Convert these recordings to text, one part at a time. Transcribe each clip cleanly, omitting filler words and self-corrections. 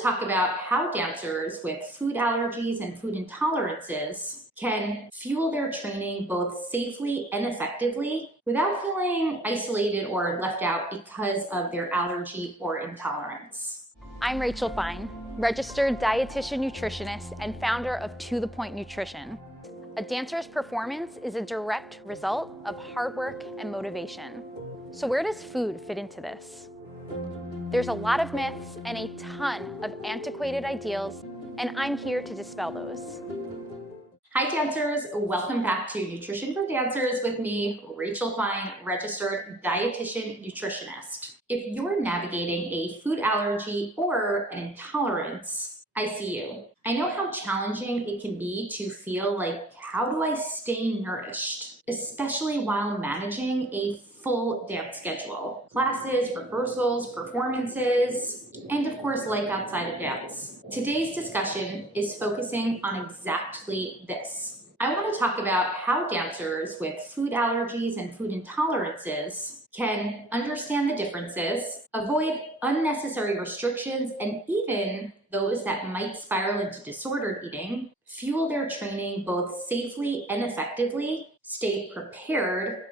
to talk about how dancers with food allergies and food intolerances can fuel their training both safely and effectively without feeling isolated or left out because of their allergy or intolerance. I'm Rachel Fine, registered dietitian nutritionist and founder of To The Point Nutrition. A dancer's performance is a direct result of hard work and motivation. So where does food fit into this? There's a lot of myths and a ton of antiquated ideals, and I'm here to dispel those. Hi dancers, welcome back to Nutrition for Dancers with me, Rachel Fine, registered dietitian nutritionist. If you're navigating a food allergy or an intolerance, I see you. I know how challenging it can be to feel like, how do I stay nourished? Especially while managing a full dance schedule. Classes, rehearsals, performances, and of course life outside of dance. Today's discussion is focusing on exactly this. I want to talk about how dancers with food allergies and food intolerances can understand the differences, avoid unnecessary restrictions, and even those that might spiral into disordered eating, fuel their training both safely and effectively, stay prepared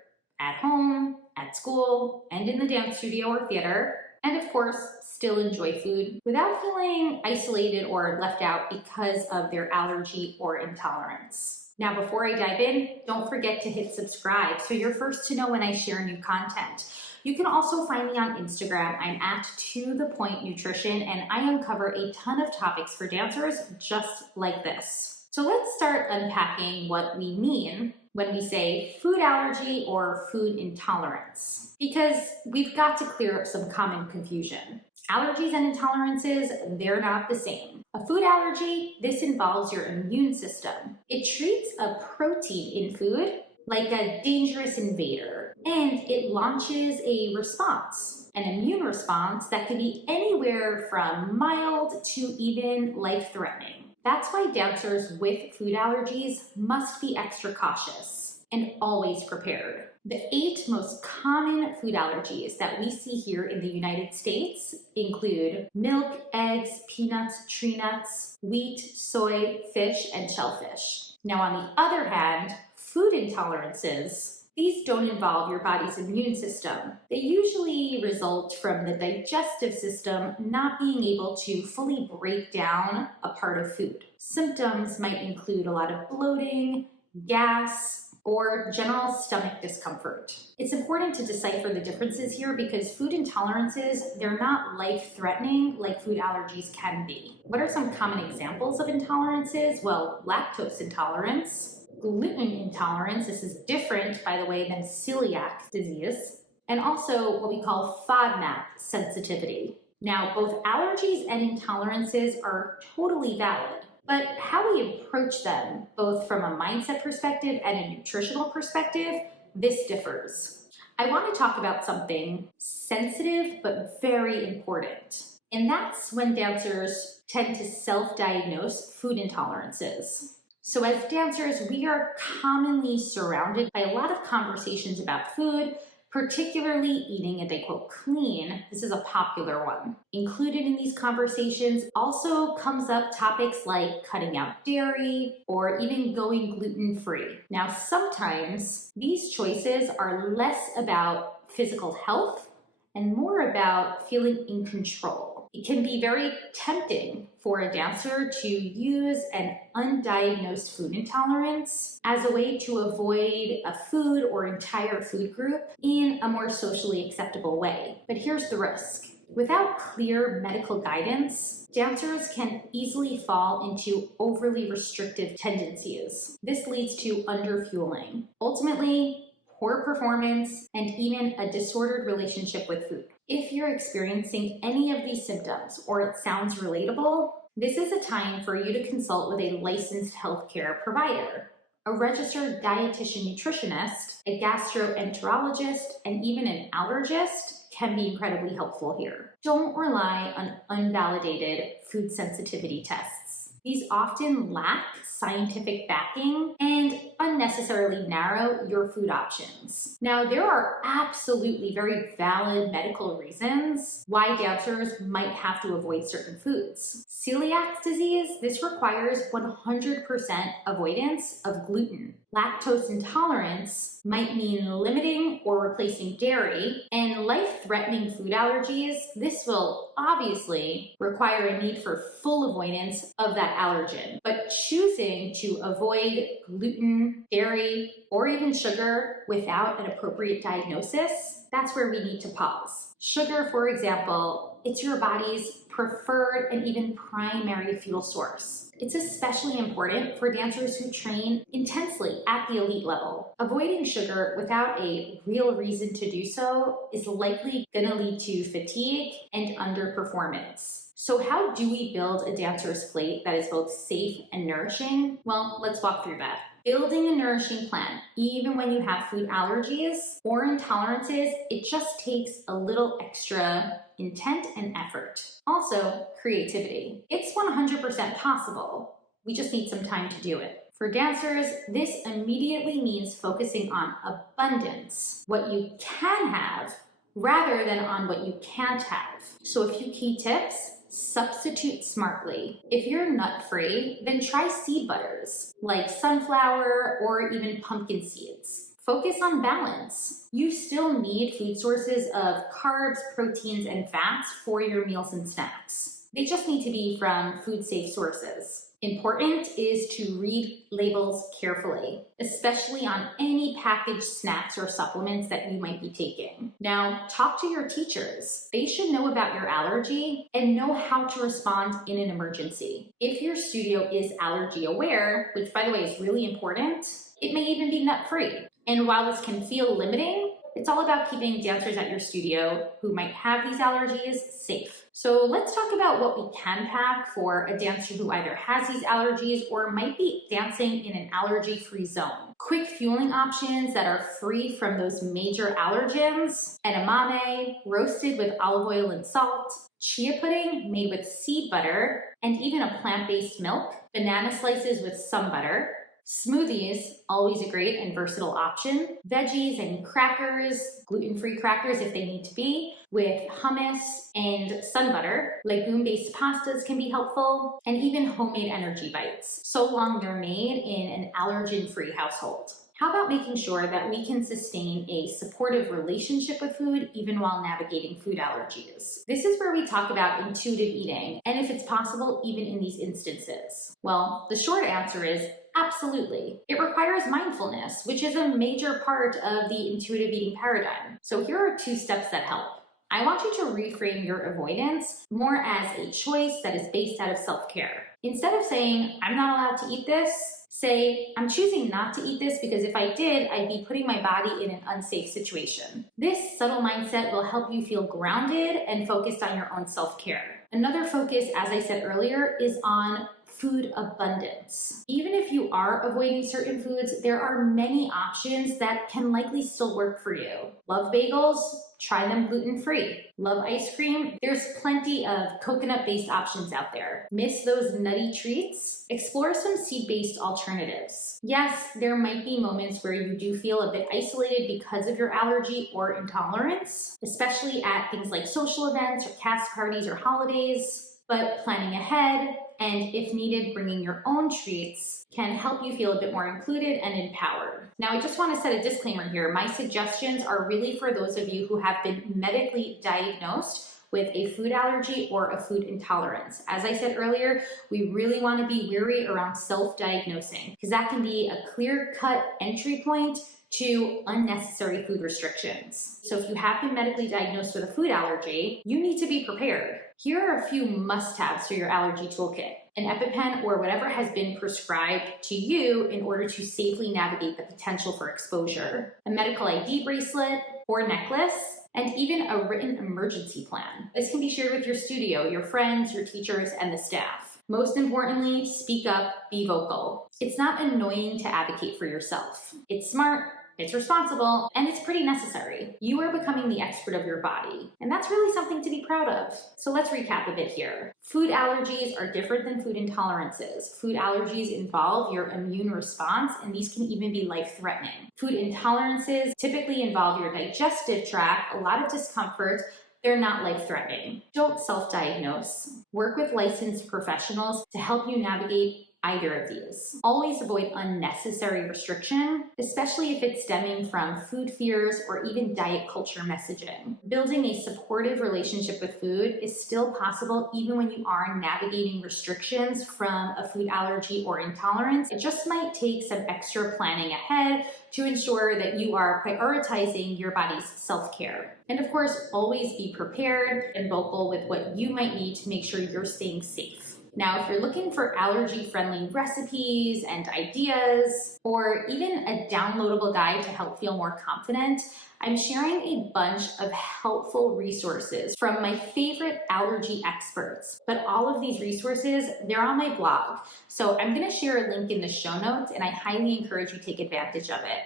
at home, at school, and in the dance studio or theater, and of course, still enjoy food without feeling isolated or left out because of their allergy or intolerance. Now, before I dive in, don't forget to hit subscribe so you're first to know when I share new content. You can also find me on Instagram. I'm at To The Point Nutrition, and I uncover a ton of topics for dancers just like this. So let's start unpacking what we mean when we say food allergy or food intolerance, because we've got to clear up some common confusion. Allergies and intolerances, they're not the same. A food allergy, this involves your immune system. It treats a protein in food like a dangerous invader, and it launches a response, an immune response that could be anywhere from mild to even life-threatening. That's why dancers with food allergies must be extra cautious and always prepared. The 8 most common food allergies that we see here in the United States include milk, eggs, peanuts, tree nuts, wheat, soy, fish, and shellfish. Now, on the other hand, food intolerances, these don't involve your body's immune system. They usually result from the digestive system not being able to fully break down a part of food. Symptoms might include a lot of bloating, gas, or general stomach discomfort. It's important to decipher the differences here because food intolerances, they're not life-threatening like food allergies can be. What are some common examples of intolerances? Well, lactose intolerance, gluten intolerance, this is different, by the way, than celiac disease, and also what we call FODMAP sensitivity. Now, both allergies and intolerances are totally valid, but how we approach them, both from a mindset perspective and a nutritional perspective, this differs. I want to talk about something sensitive but very important, and that's when dancers tend to self-diagnose food intolerances. So as dancers, we are commonly surrounded by a lot of conversations about food, particularly eating and they quote clean. This is a popular one. Included in these conversations also comes up topics like cutting out dairy or even going gluten-free. Now, sometimes these choices are less about physical health and more about feeling in control. It can be very tempting for a dancer to use an undiagnosed food intolerance as a way to avoid a food or entire food group in a more socially acceptable way. But here's the risk. Without clear medical guidance, dancers can easily fall into overly restrictive tendencies. This leads to underfueling, ultimately poor performance, and even a disordered relationship with food. If you're experiencing any of these symptoms or it sounds relatable, this is a time for you to consult with a licensed healthcare provider. A registered dietitian nutritionist, a gastroenterologist, and even an allergist can be incredibly helpful here. Don't rely on unvalidated food sensitivity tests. These often lack scientific backing and unnecessarily narrow your food options. Now, there are absolutely very valid medical reasons why dancers might have to avoid certain foods. Celiac disease, this requires 100% avoidance of gluten. Lactose intolerance might mean limiting or replacing dairy, and life-threatening food allergies, this will obviously require a need for full avoidance of that allergen. But choosing to avoid gluten, dairy, or even sugar without an appropriate diagnosis, that's where we need to pause. Sugar, for example, it's your body's preferred and even primary fuel source. It's especially important for dancers who train intensely at the elite level. Avoiding sugar without a real reason to do so is likely going to lead to fatigue and underperformance. So how do we build a dancer's plate that is both safe and nourishing? Well, let's walk through that. Building a nourishing plan, even when you have food allergies or intolerances, it just takes a little extra intent and effort. Also, creativity. It's 100% possible. We just need some time to do it. For dancers, this immediately means focusing on abundance, what you can have, rather than on what you can't have. So a few key tips. Substitute smartly. If you're nut-free, then try seed butters like sunflower or even pumpkin seeds. Focus on balance. You still need food sources of carbs, proteins, and fats for your meals and snacks. They just need to be from food-safe sources. Important is to read labels carefully, especially on any packaged snacks or supplements that you might be taking. Now, talk to your teachers. They should know about your allergy and know how to respond in an emergency. If your studio is allergy aware, which by the way is really important, it may even be nut-free. And while this can feel limiting, it's all about keeping dancers at your studio who might have these allergies safe. So let's talk about what we can pack for a dancer who either has these allergies or might be dancing in an allergy-free zone. Quick fueling options that are free from those major allergens: edamame, roasted with olive oil and salt, chia pudding made with seed butter, and even a plant-based milk, banana slices with some butter, smoothies, always a great and versatile option, veggies and crackers, gluten-free crackers if they need to be, with hummus and sun butter. Legume-based pastas can be helpful, and even homemade energy bites, so long they're made in an allergen-free household. How about making sure that we can sustain a supportive relationship with food even while navigating food allergies? This is where we talk about intuitive eating, and if it's possible, even in these instances. Well, the short answer is absolutely. It requires mindfulness, which is a major part of the intuitive eating paradigm. So here are 2 steps that help. I want you to reframe your avoidance more as a choice that is based out of self-care. Instead of saying, I'm not allowed to eat this, say, I'm choosing not to eat this because if I did, I'd be putting my body in an unsafe situation. This subtle mindset will help you feel grounded and focused on your own self-care. Another focus, as I said earlier, is on food abundance. Even if you are avoiding certain foods, there are many options that can likely still work for you. Love bagels? Try them gluten-free. Love ice cream? There's plenty of coconut-based options out there. Miss those nutty treats? Explore some seed-based alternatives. Yes, there might be moments where you do feel a bit isolated because of your allergy or intolerance, especially at things like social events or cast parties or holidays. But planning ahead, and if needed, bringing your own treats can help you feel a bit more included and empowered. Now, I just want to set a disclaimer here. My suggestions are really for those of you who have been medically diagnosed with a food allergy or a food intolerance. As I said earlier, we really want to be wary around self-diagnosing because that can be a clear-cut entry point to unnecessary food restrictions. So if you have been medically diagnosed with a food allergy, you need to be prepared. Here are a few must-haves for your allergy toolkit: an EpiPen or whatever has been prescribed to you in order to safely navigate the potential for exposure, a medical ID bracelet or necklace, and even a written emergency plan. This can be shared with your studio, your friends, your teachers, and the staff. Most importantly, speak up, be vocal. It's not annoying to advocate for yourself. It's smart, It's responsible, and it's pretty necessary. You are becoming the expert of your body, and that's really something to be proud of. So let's recap a bit here. Food allergies are different than food intolerances. Food allergies involve your immune response, and these can even be life-threatening. Food intolerances typically involve your digestive tract, a lot of discomfort. They're not life-threatening. Don't self-diagnose. Work with licensed professionals to help you navigate either of these. Always avoid unnecessary restriction, especially if it's stemming from food fears or even diet culture messaging. Building a supportive relationship with food is still possible even when you are navigating restrictions from a food allergy or intolerance. It just might take some extra planning ahead to ensure that you are prioritizing your body's self-care. And of course, always be prepared and vocal with what you might need to make sure you're staying safe. Now, if you're looking for allergy-friendly recipes and ideas, or even a downloadable guide to help feel more confident, I'm sharing a bunch of helpful resources from my favorite allergy experts. But all of these resources, they're on my blog. So I'm gonna share a link in the show notes, and I highly encourage you to take advantage of it.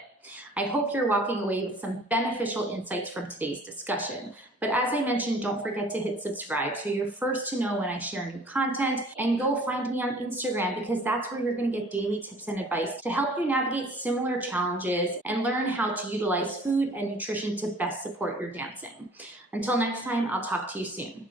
I hope you're walking away with some beneficial insights from today's discussion. But as I mentioned, don't forget to hit subscribe so you're first to know when I share new content, and go find me on Instagram because that's where you're going to get daily tips and advice to help you navigate similar challenges and learn how to utilize food and nutrition to best support your dancing. Until next time, I'll talk to you soon.